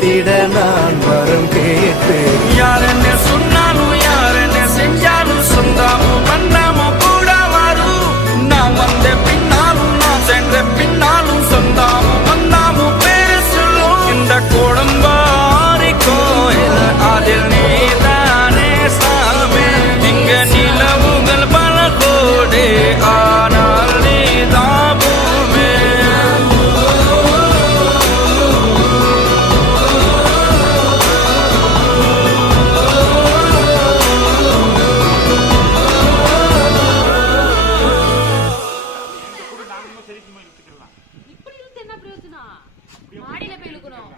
சேர்த்திட நான் வரம் கேட்பேன். யார் என்ன சொன்னாலும் யார் என்ன செஞ்சாலும் சொந்தாமும் வந்தாமும் கூட வரும். நான் வந்த பின்னாலும் நான் சென்ற பின்னாலும் சொந்தாமும் வந்தாமும் பேரு சொல்லும். இந்த கோடம்பாரி கோயில் அதில் நீதானே சாமி. இங்க நிலவுகள் பல கோடி ஆனால் நீதான் பூமி. இப்படி இழுத்து என்ன பிரயோஜனம்? மாடியில போய் இழுக்கணும்.